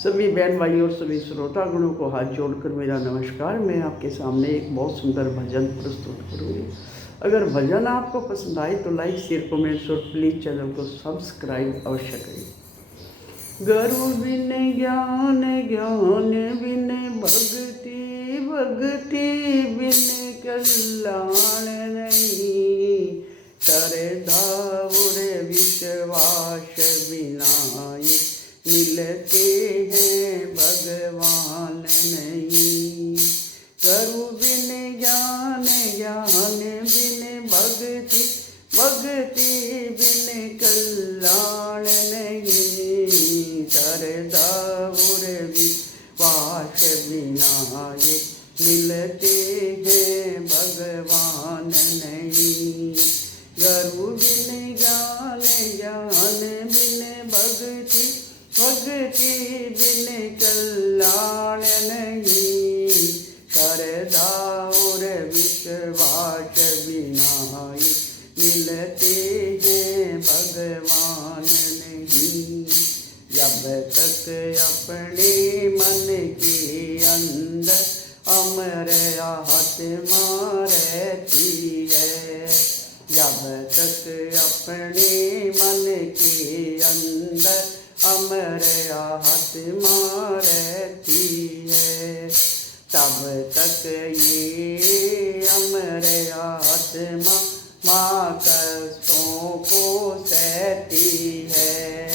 सभी बहन भाई और सभी श्रोतागणों को हाथ जोड़कर मेरा नमस्कार। मैं आपके सामने एक बहुत सुंदर भजन प्रस्तुत करूँगी। अगर भजन आपको पसंद आए तो लाइक शेयर कमेंट्स और प्लीज़ चैनल को सब्सक्राइब अवश्य करें। गुरु बिन ज्ञान, ज्ञान बिन भक्ति, भक्ति बिन कल्याण नहीं। श्रद्धा और विश्वास बिना मिलते हैं भगवान नहीं। गुरु बिन ज्ञान, ज्ञान बिन भक्ति, भक्ति बिन कल्याण नहीं। श्रद्धा और विश्वास बिना मिलते हैं भगवान नहीं। गुरु बिन ज्ञान, ज्ञान बिन भक्ति, भक्ति बिन कल्याण नहीं। श्रद्धा और विश्वास बिना मिलते हैं भगवान नहीं। जब तक अपने मन के अंदर अमर आत्मा रहती है, जब तक अपने मन के अंदर अमर आत्मा रहती है, तब तक ये अमर आत्मा माँ कष्टों को सहती है।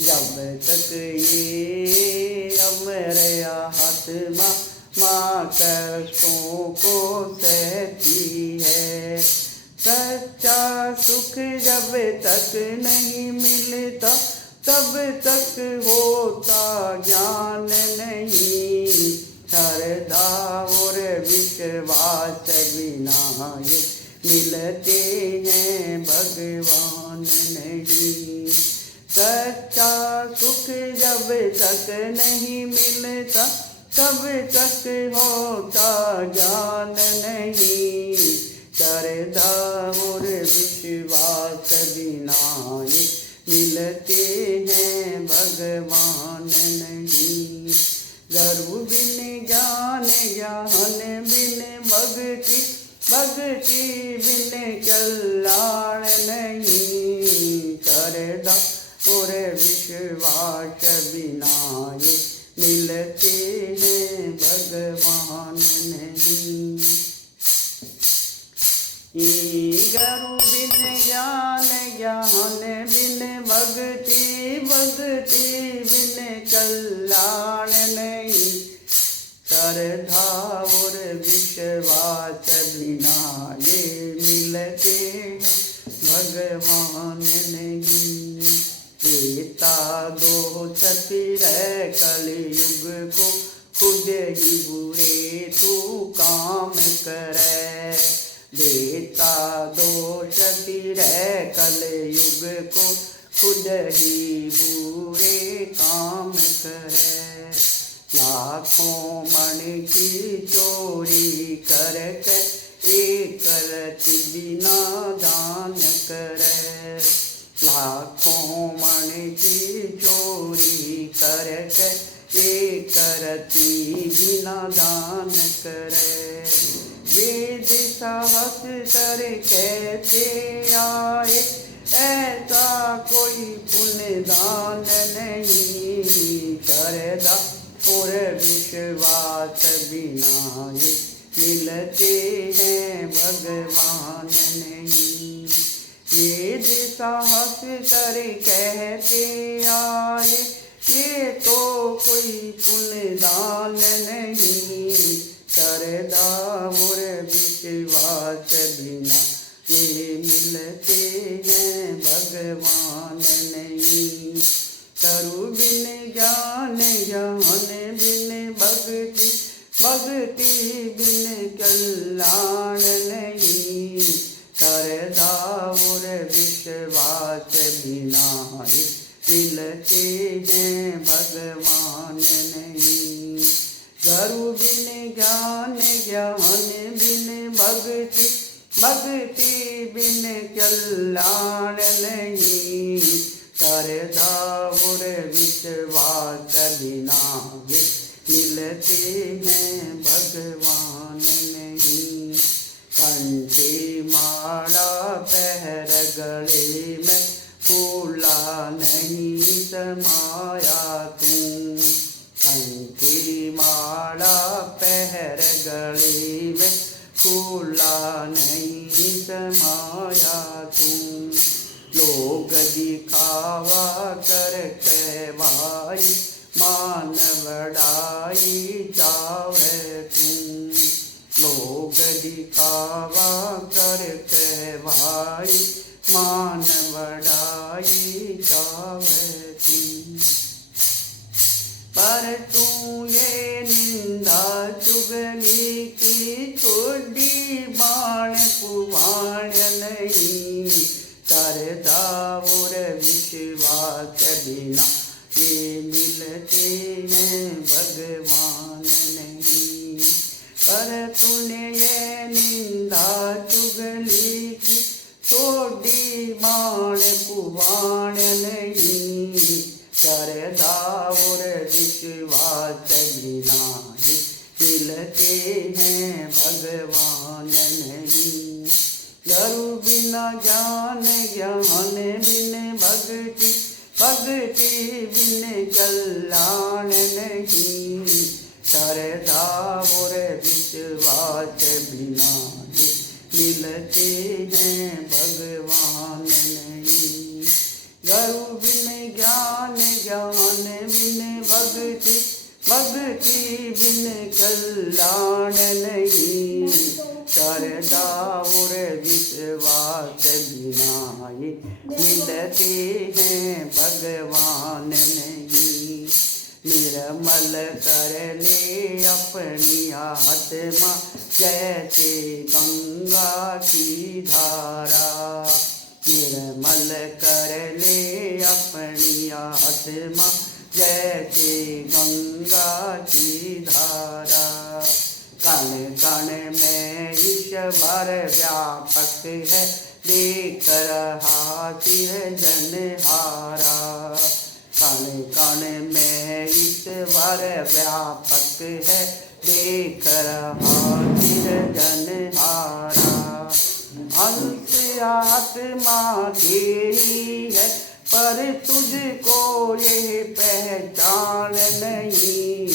जब तक ये अमर आत्मा माँ कष्टों को सहती है। सच्चा सुख जब तक नहीं मिलता तब तक होता ज्ञान नहीं। श्रद्धा और विश्वास बिना मिलते हैं भगवान नहीं। सच्चा सुख जब तक नहीं मिलता तब तक होता ज्ञान नहीं। श्रद्धा और विश्वास बिना मिलते हैं भगवान नहीं। गुरु बिन ज्ञान, ज्ञान बिन भक्ति, भक्ति बिन कल्याण नहीं। श्रद्धा और विश्वास बिना मिलते हैं भगवान नहीं। गुरु बिन ज्ञान, ज्ञान बिन भक्ति, भक्ति बिन कल्याण नहीं। श्रद्धा और विश्वास बिना मिलते हैं भगवान नहीं। देता दोष फिर कलयुग को, खुद ही बुरे तू काम करे। देता दोष फिर कलयुग को, खुद ही बुरे काम करे। लाखों मन की चोरी करके एक रति बिना दान करे। लाखों मन की चोरी करके एक रति बिना दान करे। वेद सहस्त्र कैसे आए, ऐसा कोई पुण्य दान नहीं। श्रद्धा और विश्वास बिना मिलते हैं भगवान नहीं। वेद सहस्त्र कहते आए, ये तो कोई पुण्य दान नहीं। श्रद्धा और विश्वास बिना मिलते हैं भगवान नहीं। गुरु बिन ज्ञान, ज्ञान बिन भक्ति, भक्ति बिन कल्याण नहीं। श्रद्धा और विश्वास बिना मिलते हैं भगवान नहीं। गुरु बिन ज्ञान, ज्ञान बिन भक्ति, भक्ति बिन कल्याण नहीं। श्रद्धा और विश्वास बिना ये मिलते हैं भगवान नहीं। कंठी माला पहर गले में फूला नहीं समाया तू। कंठी माला पहर गले में फूला नहीं समाया तू। लोग दिखावा कर कहवाई मान बढ़ाई चावे तू। लोग दिखावा कर कहवाई मान बढ़ाई चावे तू। पर तू ये निंदा चुगली की छोड़ी बाण कुबाण नहीं। श्रद्धा और विश्वास बिना ये मिलते हैं भगवान नहीं। पर तूने ये निंदा चुगली की छोड़ी बाण कुबाण नहीं। श्रद्धा और विश्वास बिना ये मिलते हैं भगवान नहीं। गुरु बिना ज्ञान ज्ञान बिन भक्ति भक्ति बिन कल्याण नहीं। श्रद्धा और विश्वास बिना ये मिलते हैं भगवान नहीं। गुरु बिन ज्ञान ज्ञान बिन भक्ति भक्ति बिन कल्याण नहीं। श्रद्धा और विश्वास बिना ये मिलते हैं भगवान नहीं। निर्मल कर ले अपनी आत्मा जैसे गंगा की धारा। निर्मल कर ले अपनी आत्मा जैसे गंगा की धारा। कण कण में ईश्वर व्यापक है देख रहा सिरजनहारा। कण कण में ईश्वर व्यापक है देख रहा सिरजनहारा। अंश आत्मा तेरी है पर तुझको ये पहचान नहीं।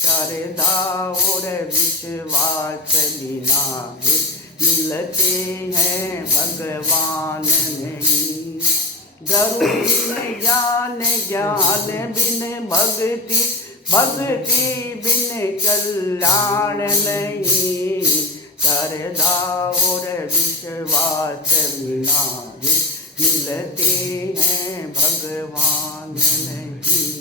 श्रद्धा और विश्वास बिना ये मिलते हैं भगवान नहीं। गुरु बिन ज्ञान ज्ञान बिन भक्ति भक्ति बिन कल्याण नहीं। श्रद्धा और विश्वास बिना ये मिलते हैं भगवान नहीं।